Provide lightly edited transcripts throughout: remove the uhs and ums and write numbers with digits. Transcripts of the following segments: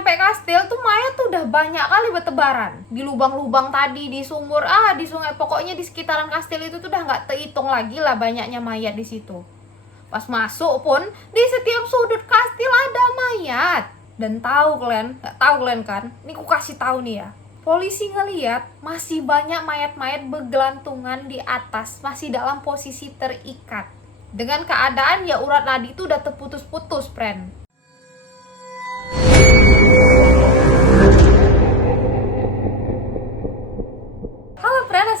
nyampe kastil tuh mayat tuh udah banyak kali bertebaran. Di lubang-lubang tadi, di sumur, di sungai, pokoknya di sekitaran kastil itu tuh udah nggak terhitung lagi lah banyaknya mayat di situ. Pas masuk pun di setiap sudut kastil ada mayat. Dan nggak tahu kalian kan? Ini ku kasih tahu nih ya. Polisi ngeliat masih banyak mayat-mayat bergelantungan di atas, masih dalam posisi terikat. Dengan keadaan ya urat nadi itu udah terputus-putus, friend.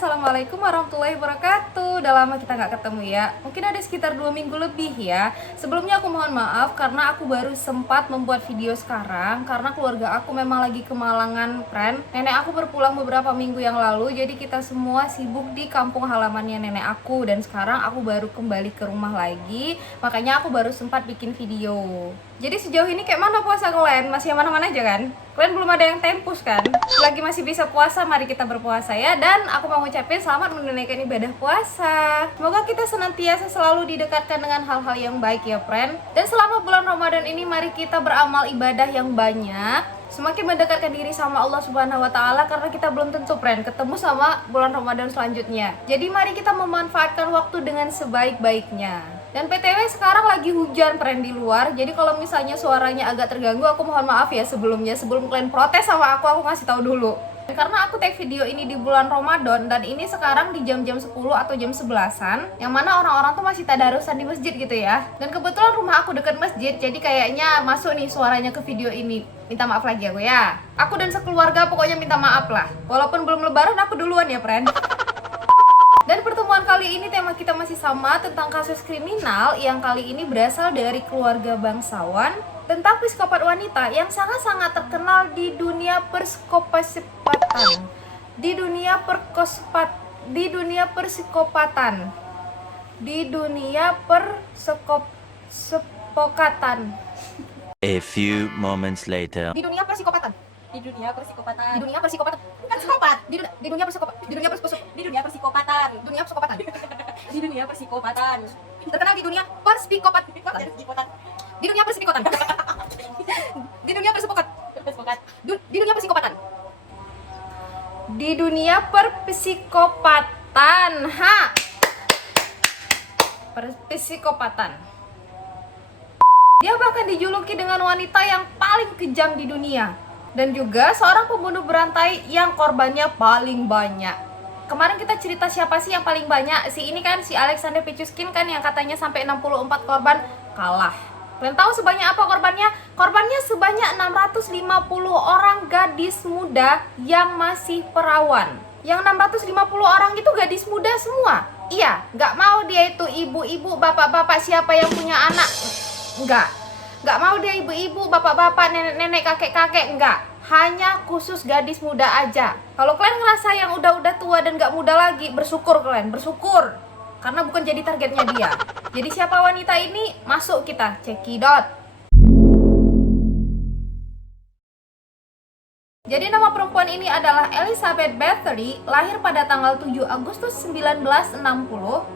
Assalamualaikum warahmatullahi wabarakatuh. Udah lama kita nggak ketemu ya. Mungkin ada sekitar 2 minggu lebih ya. Sebelumnya aku mohon maaf karena aku baru sempat membuat video sekarang karena keluarga aku memang lagi kemalangan, friend. Nenek aku berpulang beberapa minggu yang lalu, jadi kita semua sibuk di kampung halamannya nenek aku. Dan sekarang aku baru kembali ke rumah lagi, makanya aku baru sempat bikin video. Jadi sejauh ini kayak mana puasa kalian? Masih aman-aman aja kan? Kalian belum ada yang tempus kan? Lagi masih bisa puasa, mari kita berpuasa ya. Dan aku mau ngucapin selamat menunaikan ibadah puasa. Semoga kita senantiasa selalu didekatkan dengan hal-hal yang baik ya, friend. Dan selama bulan Ramadan ini mari kita beramal ibadah yang banyak, semakin mendekatkan diri sama Allah Subhanahu wa Ta'ala, karena kita belum tentu, friend, ketemu sama bulan Ramadan selanjutnya. Jadi mari kita memanfaatkan waktu dengan sebaik-baiknya. Dan PTW sekarang lagi hujan, friend, di luar. Jadi kalau misalnya suaranya agak terganggu, aku mohon maaf ya sebelumnya. Sebelum kalian protes sama aku ngasih tahu dulu. Karena aku take video ini di bulan Ramadan, dan ini sekarang di jam-jam 10 atau jam 11-an, yang mana orang-orang tuh masih tadarusan di masjid gitu ya. Dan kebetulan rumah aku dekat masjid, jadi kayaknya masuk nih suaranya ke video ini. Minta maaf lagi aku ya. Aku dan sekeluarga pokoknya minta maaf lah. Walaupun belum lebaran, aku duluan ya, friend. Dan pertemuan kali ini tema kita masih sama, tentang kasus kriminal yang kali ini berasal dari keluarga bangsawan, tentang psikopat wanita yang sangat-sangat terkenal di dunia persikopatan. Di dunia persikopatan. A few moments later. Di dunia persikopatan. Di dunia persikopatan. Di dunia persikopatan. Bukan psikopat. Di dunia persikopatan. Di dunia persikopatan. Dunia psikopatan. Di dunia persikopatan. Terkenal di dunia persikopatan. Persikopatan. Di dunia persikopatan. Di dunia persikopatan. Di dunia persikopatan. Di dunia perpsikopatan. Perpsikopatan. Dia bahkan dijuluki dengan wanita yang paling kejam di dunia, dan juga seorang pembunuh berantai yang korbannya paling banyak. Kemarin kita cerita siapa sih yang paling banyak? Si ini kan, si Alexander Pichuskin kan, yang katanya sampai 64 korban, kalah. Kalian tahu sebanyak apa korbannya? Korbannya sebanyak 650 orang gadis muda yang masih perawan. Yang 650 orang itu gadis muda semua. Iya, nggak mau dia itu ibu-ibu, bapak-bapak, siapa yang punya anak. Nggak mau dia ibu-ibu, bapak-bapak, nenek-nenek, kakek-kakek, enggak. Hanya khusus gadis muda aja. Kalau kalian ngerasa yang udah tua dan nggak muda lagi, bersyukur kalian, bersyukur. Karena bukan jadi targetnya dia. Jadi siapa wanita ini? Masuk kita, cekidot. Jadi nama perempuan ini adalah Elizabeth Bathory, lahir pada tanggal 7 Agustus 1960,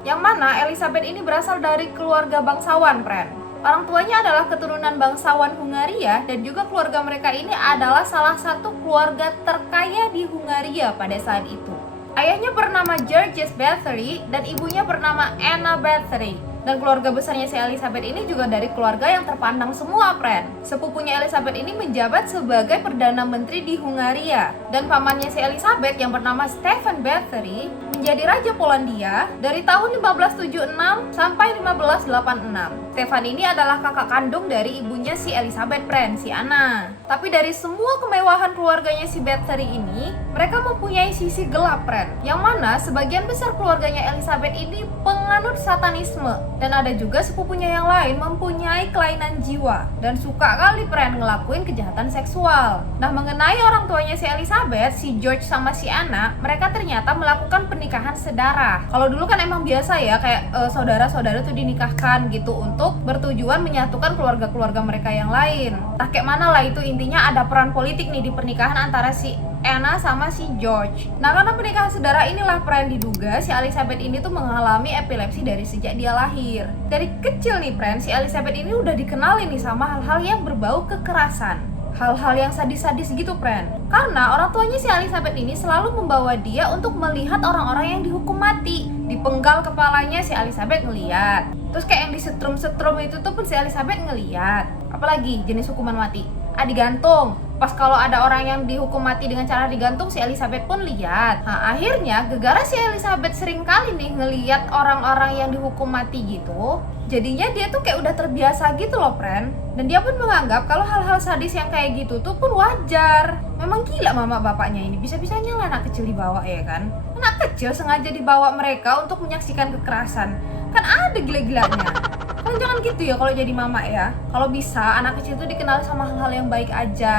yang mana Elizabeth ini berasal dari keluarga bangsawan, friend. Orang tuanya adalah keturunan bangsawan Hungaria, dan juga keluarga mereka ini adalah salah satu keluarga terkaya di Hungaria pada saat itu. Ayahnya bernama Georges Bathory dan ibunya bernama Anna Bathory. Dan keluarga besarnya si Elizabeth ini juga dari keluarga yang terpandang semua, friend. Sepupunya Elizabeth ini menjabat sebagai Perdana Menteri di Hungaria. Dan pamannya si Elizabeth yang bernama Stefan Bathory menjadi Raja Polandia dari tahun 1576 sampai 1586. Stefan ini adalah kakak kandung dari ibunya si Elizabeth, friend, si Anna. Tapi dari semua kemewahan keluarganya si Bathory ini, mereka mempunyai sisi gelap, friend. Yang mana sebagian besar keluarganya Elizabeth ini penganut satanisme. Dan ada juga sepupunya yang lain mempunyai kelainan jiwa dan suka kali, friend, ngelakuin kejahatan seksual. Nah, mengenai orang tuanya si Elizabeth, si George sama si Anna, mereka ternyata melakukan pernikahan sedarah. Kalau dulu kan emang biasa ya, kayak saudara-saudara tuh dinikahkan gitu untuk bertujuan menyatukan keluarga-keluarga mereka yang lain. Entah kayak mana lah itu, intinya ada peran politik nih di pernikahan antara si Anna sama si George. Nah, karena pernikahan saudara inilah, friend, diduga si Elizabeth ini tuh mengalami epilepsi dari sejak dia lahir. Dari kecil nih, friend, si Elizabeth ini udah dikenali nih sama hal-hal yang berbau kekerasan. hal-hal yang sadis-sadis gitu, friend. Karena orang tuanya si Elizabeth ini selalu membawa dia untuk melihat orang-orang yang dihukum mati. Dipenggal kepalanya si Elizabeth ngeliat. Terus kayak yang disetrum-setrum itu tuh pun si Elizabeth ngeliat. Apalagi jenis hukuman mati? Digantung. Pas kalau ada orang yang dihukum mati dengan cara digantung, si Elizabeth pun lihat. Nah, akhirnya gegara si Elizabeth sering kali nih ngeliat orang-orang yang dihukum mati gitu. Jadinya dia tuh kayak udah terbiasa gitu loh, friend. Dan dia pun menganggap kalau hal-hal sadis yang kayak gitu tuh pun wajar. Memang gila mama bapaknya ini, bisa-bisanya lah anak kecil dibawa ya kan. Anak kecil sengaja dibawa mereka untuk menyaksikan kekerasan. Kan ada gila-gilanya. Kan jangan gitu ya kalau jadi mama ya. Kalau bisa anak kecil tuh dikenal sama hal-hal yang baik aja.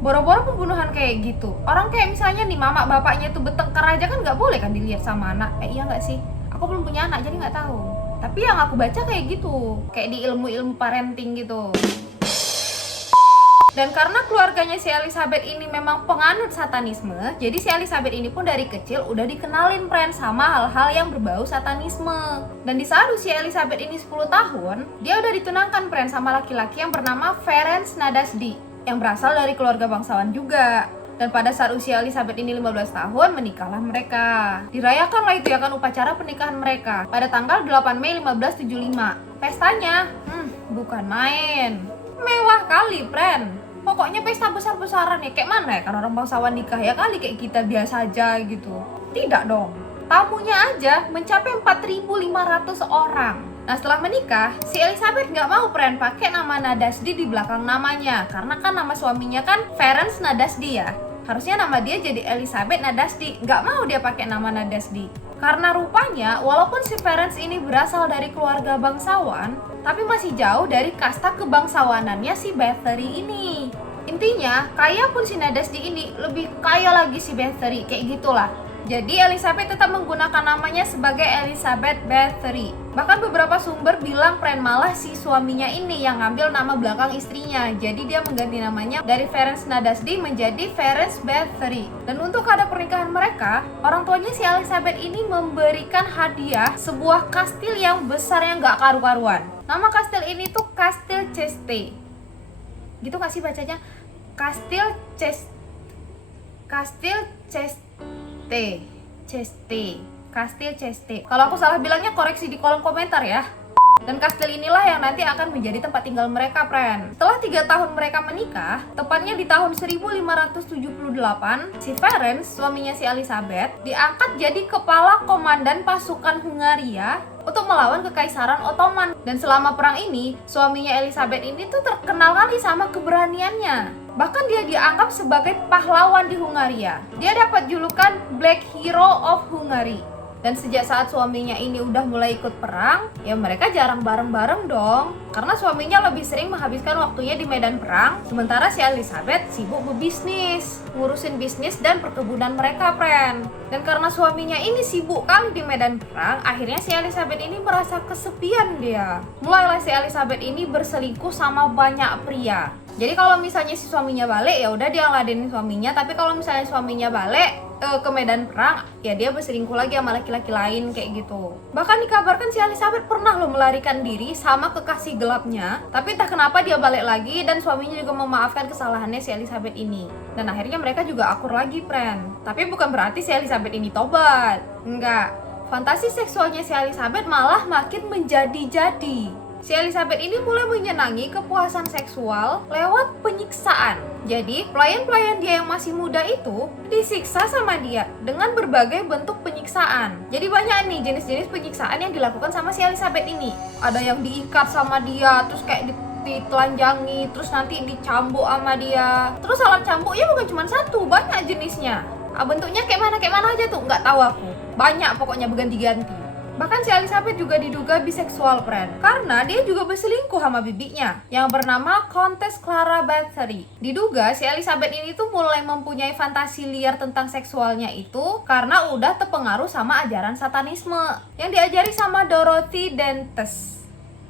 Boro-boro pembunuhan kayak gitu. Orang kayak misalnya nih mama bapaknya tuh bertengkar aja kan nggak boleh kan dilihat sama anak. Iya nggak sih? Aku belum punya anak jadi nggak tahu. Tapi yang aku baca kayak gitu, kayak di ilmu-ilmu parenting gitu. Dan karena keluarganya si Elizabeth ini memang penganut satanisme, jadi si Elizabeth ini pun dari kecil udah dikenalin friend sama hal-hal yang berbau satanisme. Dan di saat usia Elizabeth ini 10 tahun, dia udah ditunangkan friend sama laki-laki yang bernama Ferenc Nadasdy, yang berasal dari keluarga bangsawan juga. Dan pada saat usia Elizabeth ini 15 tahun, menikahlah mereka. Dirayakanlah itu ya kan upacara pernikahan mereka pada tanggal 8 Mei 1575. Pestanya, bukan main. Mewah kali, friend. Pokoknya pesta besar-besaran ya. Kayak mana ya kan orang bangsawan nikah ya kali kayak kita biasa aja gitu. Tidak dong. Tamunya aja mencapai 4.500 orang. Nah setelah menikah, si Elizabeth nggak mau friend pakai nama Nadasdy di belakang namanya. Karena kan nama suaminya kan Ferenc Nadasdy ya. Harusnya nama dia jadi Elizabeth Nadasdy. Nggak mau dia pakai nama Nadasdy. Karena rupanya walaupun si Ferenc ini berasal dari keluarga bangsawan, tapi masih jauh dari kasta kebangsawanannya si Bathory ini. Intinya, kaya pun si Nadasdy ini, lebih kaya lagi si Bathory, kayak gitulah. Jadi Elizabeth tetap menggunakan namanya sebagai Elizabeth Bathory. Bahkan beberapa sumber bilang friend malah si suaminya ini yang ngambil nama belakang istrinya. Jadi dia mengganti namanya dari Ferenc Nadasdy menjadi Ferenc Bathory. Dan untuk kado pernikahan mereka, orang tuanya si Elizabeth ini memberikan hadiah sebuah kastil yang besar yang gak karu-karuan. Nama kastil ini tuh Kastil Cheste. Gitu gak sih bacanya? Kastil Cheste. Kastil Cheste. Kalau aku salah bilangnya koreksi di kolom komentar ya. Dan kastil inilah yang nanti akan menjadi tempat tinggal mereka, friend. Setelah 3 tahun mereka menikah, tepatnya di tahun 1578, si Ferenc, suaminya si Elizabeth, diangkat jadi kepala komandan pasukan Hungaria untuk melawan kekaisaran Ottoman. Dan selama perang ini, suaminya Elizabeth ini tuh terkenal kali sama keberaniannya. Bahkan dia dianggap sebagai pahlawan di Hungaria. Dia dapat julukan Black Hero of Hungary. Dan sejak saat suaminya ini udah mulai ikut perang, ya mereka jarang bareng-bareng dong. Karena suaminya lebih sering menghabiskan waktunya di medan perang, sementara si Elizabeth sibuk berbisnis, ngurusin bisnis dan perkebunan mereka, friend. Dan karena suaminya ini sibuk kali di medan perang, akhirnya si Elizabeth ini merasa kesepian dia. Mulailah si Elizabeth ini berselingkuh sama banyak pria. Jadi kalau misalnya si suaminya balik, ya udah dia ngeladenin suaminya. Tapi kalau misalnya suaminya balik ke medan perang, ya dia berselingkuh lagi sama laki-laki lain kayak gitu. Bahkan dikabarkan si Elizabeth pernah loh melarikan diri sama kekasih gelapnya. Tapi entah kenapa dia balik lagi dan suaminya juga memaafkan kesalahannya si Elizabeth ini. Dan akhirnya mereka juga akur lagi, friend. Tapi bukan berarti si Elizabeth ini tobat. Enggak. Fantasi seksualnya si Elizabeth malah makin menjadi-jadi. Si Elizabeth ini mulai menyenangi kepuasan seksual lewat penyiksaan. Jadi, pelayan-pelayan dia yang masih muda itu disiksa sama dia dengan berbagai bentuk penyiksaan. Jadi banyak nih jenis-jenis penyiksaan yang dilakukan sama si Elizabeth ini. Ada yang diikat sama dia, terus kayak ditelanjangi, terus nanti dicambuk sama dia. Terus alat cambuknya bukan cuma satu, banyak jenisnya. Bentuknya kayak mana aja tuh, nggak tahu aku. Banyak pokoknya berganti-ganti. Bahkan si Elizabeth juga diduga biseksual, friend, karena dia juga berselingkuh sama bibinya yang bernama Countess Clara Bathory. Diduga si Elizabeth ini tuh mulai mempunyai fantasi liar tentang seksualnya itu karena udah terpengaruh sama ajaran satanisme yang diajari sama Dorothy Dentes,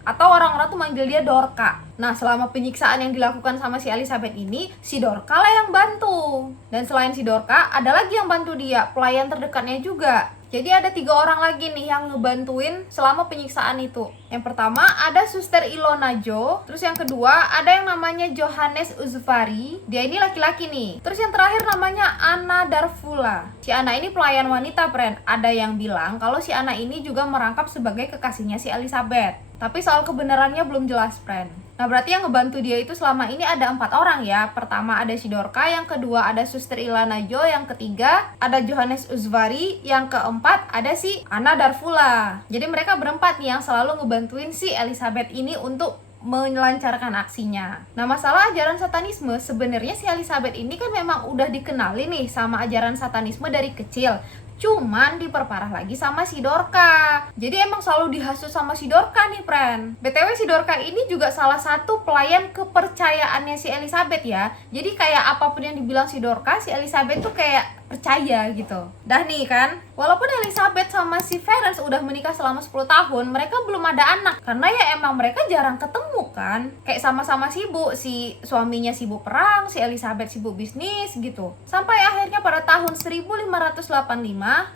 atau orang-orang tuh manggil dia Dorka. Nah, selama penyiksaan yang dilakukan sama si Elizabeth ini, si Dorka lah yang bantu. Dan selain si Dorka, ada lagi yang bantu dia, pelayan terdekatnya juga, Jadi ada 3 orang lagi nih yang ngebantuin selama penyiksaan itu. Yang pertama ada Suster Ilona Jo. Terus yang kedua ada yang namanya Johannes Uzvari. Dia ini laki-laki nih. Terus yang terakhir namanya Anna Darfula. Si Anna ini pelayan wanita, friend. Ada yang bilang kalau si Anna ini juga merangkap sebagai kekasihnya si Elizabeth. Tapi soal kebenarannya belum jelas, friend. Nah, berarti yang ngebantu dia itu selama ini ada 4 orang ya. Pertama ada si Dorka, yang kedua ada Suster Ilana Jo, yang ketiga ada Johannes Uzvari, yang keempat ada si Anna Darfula. Jadi mereka berempat nih yang selalu ngebantuin si Elizabeth ini untuk melancarkan aksinya. Nah, masalah ajaran satanisme, sebenarnya si Elizabeth ini kan memang udah dikenali nih sama ajaran satanisme dari kecil. Cuman diperparah lagi sama si Dorka. Jadi emang selalu dihasut sama si Dorka nih, friend. BTW si Dorka ini juga salah satu pelayan kepercayaannya si Elizabeth ya. Jadi kayak apapun yang dibilang si Dorka, si Elizabeth tuh kayak percaya gitu. Dah nih kan, walaupun Elizabeth sama si Ferenc udah menikah selama 10 tahun, mereka belum ada anak. Karena ya emang mereka jarang ketemu kan. Kayak sama-sama sibuk, si suaminya sibuk perang, si Elizabeth sibuk bisnis gitu. Sampai akhirnya pada tahun 1585,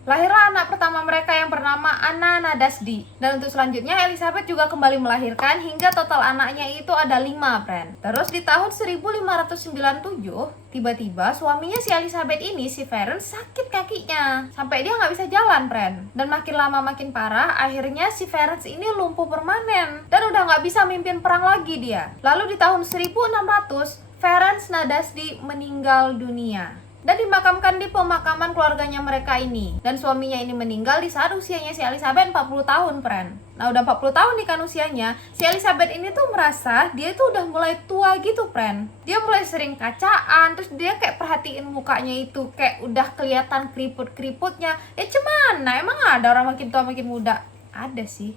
lahirlah anak pertama mereka yang bernama Anna Nadasdi. Dan untuk selanjutnya Elizabeth juga kembali melahirkan hingga total anaknya itu ada 5, friend. Terus di tahun 1597, tiba-tiba suaminya si Elizabeth ini, si Ferenc, sakit kakinya sampai dia nggak bisa jalan, friend. Dan makin lama makin parah, akhirnya si Ferenc ini lumpuh permanen dan udah nggak bisa mimpin perang lagi dia. Lalu di tahun 1600, Ferenc Nadasdi meninggal dunia dan dimakamkan di pemakaman keluarganya mereka ini. Dan suaminya ini meninggal di saat usianya si Elizabeth 40 tahun, friend. Nah, udah 40 tahun nih kan usianya. Si Elizabeth ini tuh merasa dia tuh udah mulai tua gitu, friend. Dia mulai sering kacaan, terus dia kayak perhatiin mukanya itu kayak udah kelihatan keriput-keriputnya. Ya cuman, nah emang ada orang makin tua makin muda? Ada sih.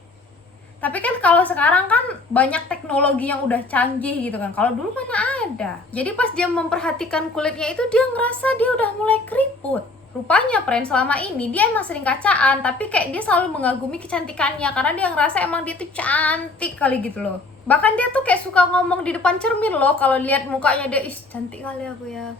Tapi kan kalau sekarang kan banyak teknologi yang udah canggih gitu kan. Kalau dulu mana ada. Jadi pas dia memperhatikan kulitnya itu, dia ngerasa dia udah mulai keriput. Rupanya, friend, selama ini dia emang sering kacaan, tapi kayak dia selalu mengagumi kecantikannya karena dia ngerasa emang dia tuh cantik kali gitu loh. Bahkan dia tuh kayak suka ngomong di depan cermin loh kalau lihat mukanya dia, ih cantik kali aku ya.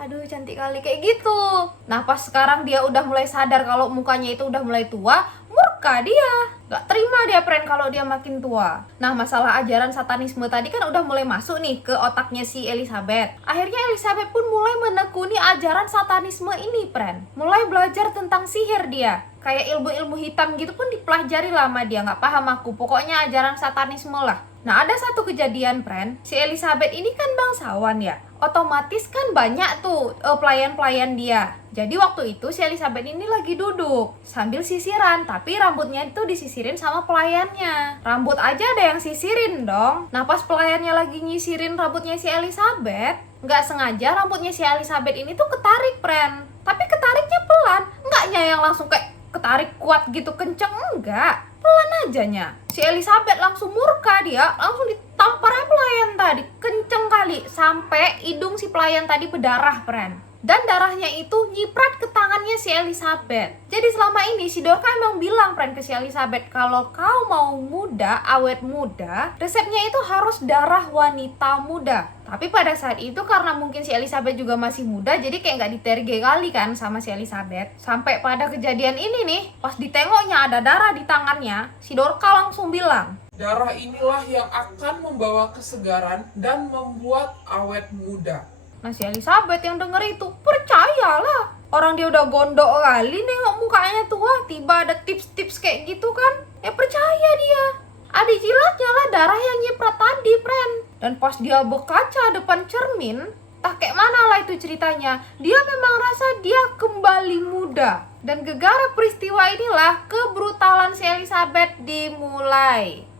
Aduh cantik kali, kayak gitu. Nah, pas sekarang dia udah mulai sadar kalau mukanya itu udah mulai tua, murka dia. Gak terima dia, friend, kalau dia makin tua. Nah, masalah ajaran satanisme tadi kan udah mulai masuk nih ke otaknya si Elizabeth. Akhirnya Elizabeth pun mulai menekuni ajaran satanisme ini, friend. Mulai belajar tentang sihir dia. Kayak ilmu-ilmu hitam gitu pun dipelajari lama dia. Gak paham aku, pokoknya ajaran satanisme lah. Nah, ada satu kejadian, friend. Si Elizabeth ini kan bangsawan ya. Otomatis kan banyak tuh pelayan-pelayan dia. Jadi waktu itu si Elizabeth ini lagi duduk sambil sisiran, tapi rambutnya itu disisirin sama pelayannya. Rambut aja ada yang sisirin dong. Nah, pas pelayannya lagi nyisirin rambutnya si Elizabeth, nggak sengaja rambutnya si Elizabeth ini tuh ketarik, friend. Tapi ketariknya pelan, nggaknya yang langsung kayak ketarik kuat gitu kenceng, enggak. Pelan ajanya. Si Elizabeth langsung murka, dia langsung ditampar pelayan tadi kenceng kali sampai hidung si pelayan tadi berdarah, friend. Dan darahnya itu nyiprat ke tangannya si Elizabeth. Jadi selama ini si Dorka emang bilang, friend, ke si Elizabeth, kalau kau mau muda, awet muda, resepnya itu harus darah wanita muda. Tapi pada saat itu karena mungkin si Elizabeth juga masih muda, jadi kayak nggak diterge kali kan sama si Elizabeth. Sampai pada kejadian ini nih, pas ditengoknya ada darah di tangannya, si Dorka langsung bilang, darah inilah yang akan membawa kesegaran dan membuat awet muda. nah si Elizabeth yang denger itu, percayalah. Orang dia udah gondok kali nengok mukanya tua, tiba ada tips-tips kayak gitu kan. Ya percaya dia. Ada jilatnya lah darah yang nyiprat tadi, friend. Dan pas dia berkaca depan cermin, tak kayak mana lah itu ceritanya. Dia memang rasa dia kembali muda. Dan gegara peristiwa inilah kebrutalan si Elizabeth dimulai.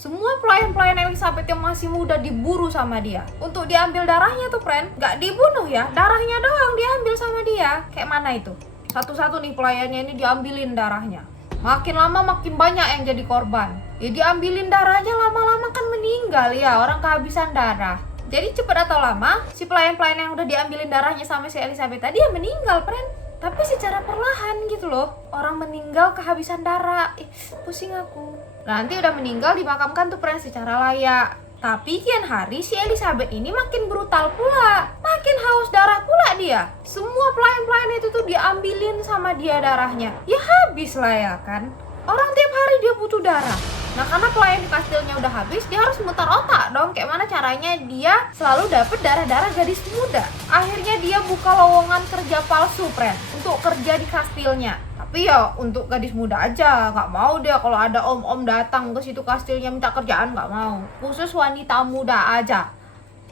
Semua pelayan-pelayan Elizabeth yang masih muda diburu sama dia untuk diambil darahnya tuh, friend. Gak dibunuh ya, darahnya doang diambil sama dia. Kayak mana itu? Satu-satu nih pelayannya ini diambilin darahnya. Makin lama makin banyak yang jadi korban. Ya diambilin darahnya, lama-lama kan meninggal ya, orang kehabisan darah. Jadi cepet atau lama, si pelayan-pelayan yang udah diambilin darahnya sama si Elizabeth tadi ya meninggal, friend. Tapi secara perlahan gitu loh. Orang meninggal kehabisan darah. Pusing aku. Nanti udah meninggal dimakamkan tuh, friend, secara layak. Tapi kian hari si Elizabeth ini makin brutal pula, makin haus darah pula dia. Semua pelayan-pelayan itu tuh diambilin sama dia darahnya. Ya habis lah ya kan. Orang tiap hari dia butuh darah. Nah karena pelayan di kastilnya udah habis, dia harus muter otak dong. Kayak mana caranya dia selalu dapet darah-darah gadis muda. Akhirnya dia buka lowongan kerja palsu, friend, untuk kerja di kastilnya. Tapi ya untuk gadis muda aja, nggak mau dia kalau ada om-om datang ke situ kastilnya minta kerjaan, nggak mau. Khusus wanita muda aja.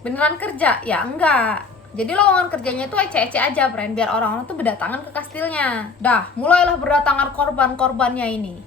Beneran kerja? Ya enggak. Jadi lowongan kerjanya tuh ece-ece aja, friend, biar orang-orang tuh berdatangan ke kastilnya. Dah, mulailah berdatangan korban-korbannya ini.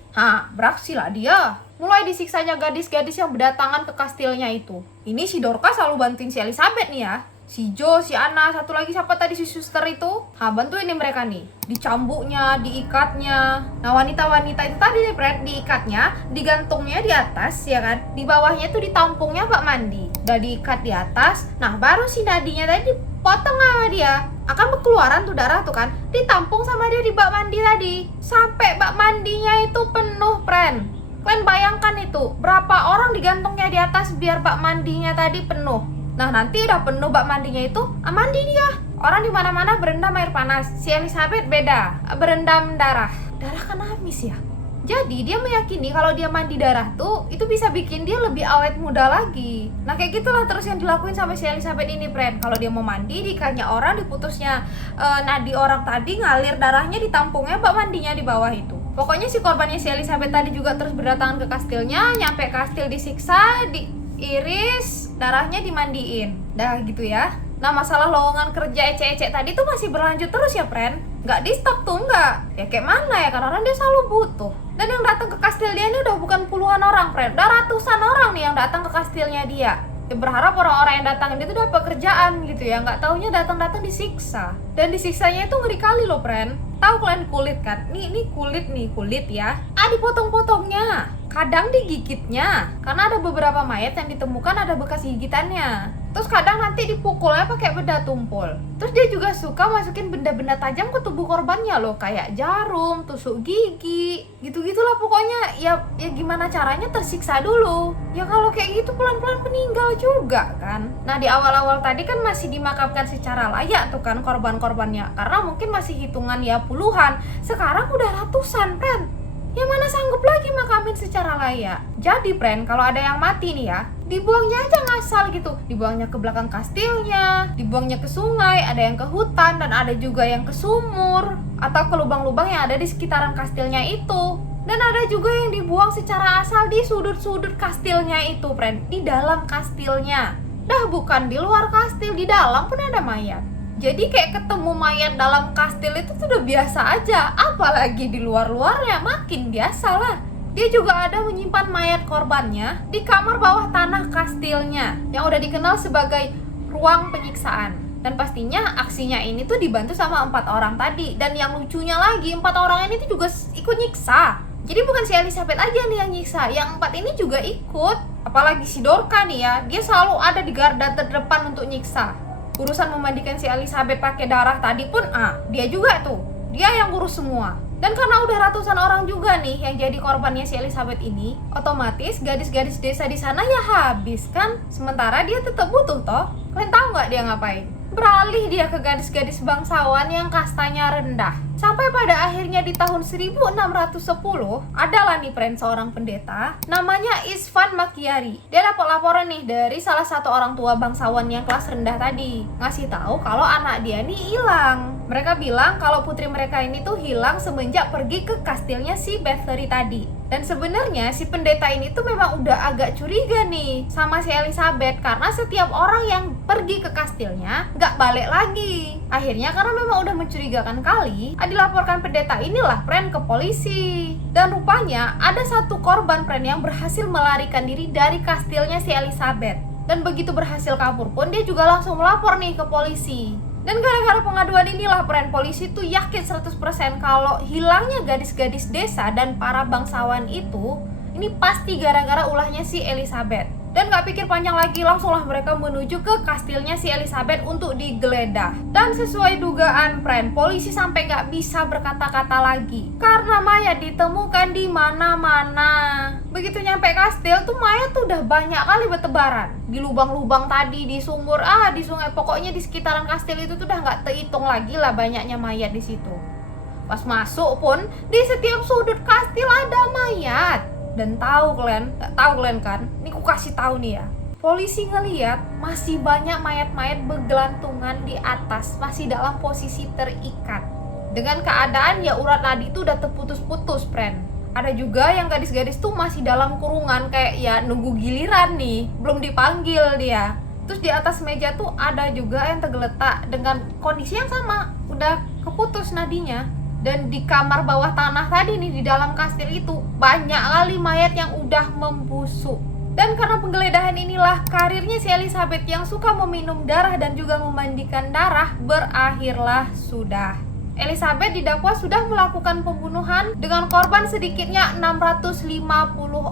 Beraksi lah dia. Mulai disiksanya gadis-gadis yang berdatangan ke kastilnya itu. Ini si Dorcas selalu bantuin si Elizabeth nih ya. Si Jo, si Anna, satu lagi siapa tadi si suster itu? Bantuin nih mereka nih. Dicambuknya, diikatnya. Nah wanita-wanita itu tadi nih, friend, diikatnya, digantungnya di atas ya kan. Di bawahnya tuh ditampungnya bak mandi. Udah diikat di atas. Nah baru si nadinya tadi dipotong sama dia. Akan berkeluaran tuh darah tuh kan. Ditampung sama dia di bak mandi tadi. Sampai bak mandinya itu penuh, friend. Kalian bayangkan itu, berapa orang digantungnya di atas biar bak mandinya tadi penuh. Nah nanti udah penuh bak mandinya itu, mandi dia. Orang di mana-mana berendam air panas. Si Elizabeth beda, berendam darah. Darah kan amis ya. Jadi dia meyakini kalau dia mandi darah tuh itu bisa bikin dia lebih awet muda lagi. Nah kayak gitulah terus yang dilakuin sama si Elizabeth ini, friend. Kalau dia mau mandi, dikanya orang, diputusnya nadi orang tadi, ngalir darahnya, ditampungnya bak mandinya di bawah itu. Pokoknya si korbannya si Elizabeth tadi juga terus berdatangan ke kastilnya. Nyampe kastil disiksa, diiris, darahnya dimandiin. Dah gitu ya. Nah masalah lowongan kerja ece-ece tadi tuh masih berlanjut terus ya, friend. Nggak di stop tuh, nggak. Ya kayak mana ya, karena orang dia selalu butuh. Dan yang datang ke kastil dia ini udah bukan puluhan orang, friend. Udah ratusan orang nih yang datang ke kastilnya dia. Ya berharap orang-orang yang datang itu dapat pekerjaan gitu ya. Nggak taunya datang-datang disiksa. Dan disiksanya itu ngeri kali loh, friend. Tahu kalian kulit kan? Ini kulit ya. Dipotong-potongnya. Kadang digigitnya, karena ada beberapa mayat yang ditemukan ada bekas gigitannya. Terus kadang nanti dipukulnya pakai benda tumpul. Terus dia juga suka masukin benda-benda tajam ke tubuh korbannya loh, kayak jarum, tusuk gigi, gitu-gitulah pokoknya. Ya gimana caranya tersiksa dulu. Ya kalau kayak gitu pelan-pelan meninggal juga kan. Nah di awal-awal tadi kan masih dimakamkan secara layak tuh kan korban-korbannya, karena mungkin masih hitungan ya puluhan. Sekarang udah ratusan kan. Ya mana sanggup lagi makamin secara layak. Jadi friend, kalau ada yang mati nih ya, dibuangnya aja ngasal gitu. Dibuangnya ke belakang kastilnya, dibuangnya ke sungai, ada yang ke hutan, dan ada juga yang ke sumur atau ke lubang-lubang yang ada di sekitaran kastilnya itu. Dan ada juga yang dibuang secara asal di sudut-sudut kastilnya itu, friend. Di dalam kastilnya. Dah bukan di luar kastil, di dalam pun ada mayat. Jadi kayak ketemu mayat dalam kastil itu tuh udah biasa aja. Apalagi di luar-luarnya makin biasa lah. Dia juga ada menyimpan mayat korbannya di kamar bawah tanah kastilnya, yang udah dikenal sebagai ruang penyiksaan. Dan pastinya aksinya ini tuh dibantu sama 4 orang tadi. Dan yang lucunya lagi, 4 orang ini tuh juga ikut nyiksa. Jadi bukan si Elizabeth aja nih yang nyiksa, yang 4 ini juga ikut. Apalagi si Dorcas nih ya, dia selalu ada di garda terdepan untuk nyiksa. Urusan memandikan si Elizabeth pakai darah tadi pun dia juga tuh. Dia yang ngurus semua. Dan karena udah ratusan orang juga nih yang jadi korbannya si Elizabeth ini, otomatis gadis-gadis desa di sana ya habis kan. Sementara dia tetap butuh toh. Kalian tahu nggak dia ngapain? Beralih dia ke gadis-gadis bangsawan yang kastanya rendah. Sampai pada akhirnya di tahun 1610 adalah nih friend seorang pendeta namanya Isvan Makiari. Dia dapat laporan nih dari salah satu orang tua bangsawan yang kelas rendah tadi, ngasih tahu kalau anak dia nih hilang. Mereka bilang kalau putri mereka ini tuh hilang semenjak pergi ke kastilnya si Bathory tadi. Dan sebenarnya si pendeta ini tuh memang udah agak curiga nih sama si Elizabeth, karena setiap orang yang pergi ke kastilnya nggak balik lagi. Akhirnya karena memang udah mencurigakan kali, dilaporkan pendeta inilah friend ke polisi. Dan rupanya ada satu korban friend yang berhasil melarikan diri dari kastilnya si Elizabeth. Dan begitu berhasil kabur pun dia juga langsung melapor nih ke polisi. Dan gara-gara pengaduan inilah friend, polisi tuh yakin 100% kalau hilangnya gadis-gadis desa dan para bangsawan itu ini pasti gara-gara ulahnya si Elizabeth. Dan gak pikir panjang lagi, langsunglah mereka menuju ke kastilnya si Elizabeth untuk digeledah. Dan sesuai dugaan, friend, polisi sampai gak bisa berkata-kata lagi karena mayat ditemukan di mana-mana. Begitu nyampe kastil tuh mayat tuh udah banyak kali bertebaran. Di lubang-lubang tadi, di sumur, di sungai, pokoknya di sekitaran kastil itu tuh udah gak terhitung lagi lah banyaknya mayat di situ. Pas masuk pun di setiap sudut kastil ada mayat. Dan tahu kalian kan? Ini ku kasih tahu nih ya. Polisi ngeliat masih banyak mayat-mayat bergelantungan di atas, masih dalam posisi terikat. Dengan keadaan ya urat nadi itu udah terputus-putus, friend. Ada juga yang gadis-gadis tuh masih dalam kurungan kayak ya nunggu giliran nih, belum dipanggil dia. Terus di atas meja tuh ada juga yang tergeletak dengan kondisi yang sama, udah keputus nadinya. Dan di kamar bawah tanah tadi nih, di dalam kastil itu banyak kali mayat yang udah membusuk. Dan karena penggeledahan inilah karirnya si Elizabeth yang suka meminum darah dan juga memandikan darah berakhirlah sudah. Elizabeth didakwa sudah melakukan pembunuhan dengan korban sedikitnya 650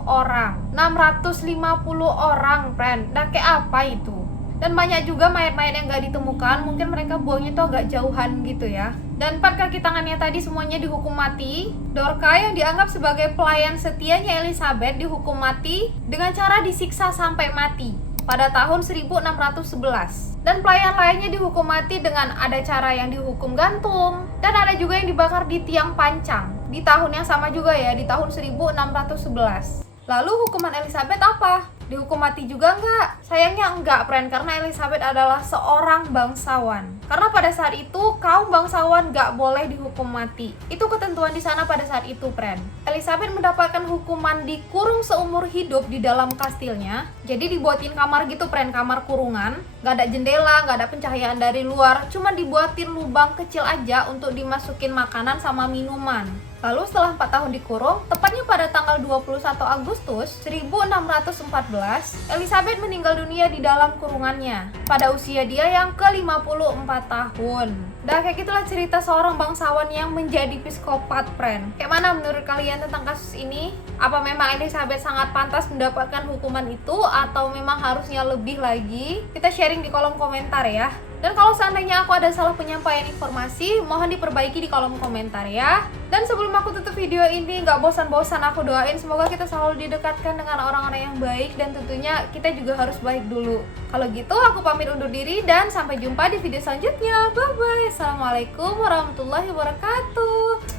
orang. 650 orang, friend. Nah, kayak apa itu? Dan banyak juga mayat-mayat yang gak ditemukan, mungkin mereka buangnya tuh agak jauhan gitu ya. Dan 4 kaki tangannya tadi semuanya dihukum mati. Dorca yang dianggap sebagai pelayan setianya Elizabeth dihukum mati dengan cara disiksa sampai mati pada tahun 1611. Dan pelayan lainnya dihukum mati dengan ada cara yang dihukum gantung. Dan ada juga yang dibakar di tiang pancang di tahun yang sama juga ya, di tahun 1611. Lalu hukuman Elizabeth apa? Dihukum mati juga enggak? Sayangnya enggak, friend, karena Elizabeth adalah seorang bangsawan. Karena pada saat itu kaum bangsawan enggak boleh dihukum mati. Itu ketentuan di sana pada saat itu, friend. Elizabeth mendapatkan hukuman dikurung seumur hidup di dalam kastilnya. Jadi dibuatin kamar gitu, friend, kamar kurungan. Enggak ada jendela, enggak ada pencahayaan dari luar, cuma dibuatin lubang kecil aja untuk dimasukin makanan sama minuman. Lalu setelah 4 tahun dikurung, tepatnya pada tanggal 21 Agustus 1614, Elizabeth meninggal dunia di dalam kurungannya pada usia dia yang ke-54 tahun. Nah, kayak gitulah cerita seorang bangsawan yang menjadi psikopat, friend. Kayak mana menurut kalian tentang kasus ini? Apa memang Elizabeth sangat pantas mendapatkan hukuman itu atau memang harusnya lebih lagi? Kita sharing di kolom komentar ya. Dan kalau seandainya aku ada salah penyampaian informasi, mohon diperbaiki di kolom komentar ya. Dan sebelum aku tutup video ini, gak bosan-bosan aku doain semoga kita selalu didekatkan dengan orang-orang yang baik, dan tentunya kita juga harus baik dulu. Kalau gitu aku pamit undur diri dan sampai jumpa di video selanjutnya. Bye bye. Assalamualaikum warahmatullahi wabarakatuh.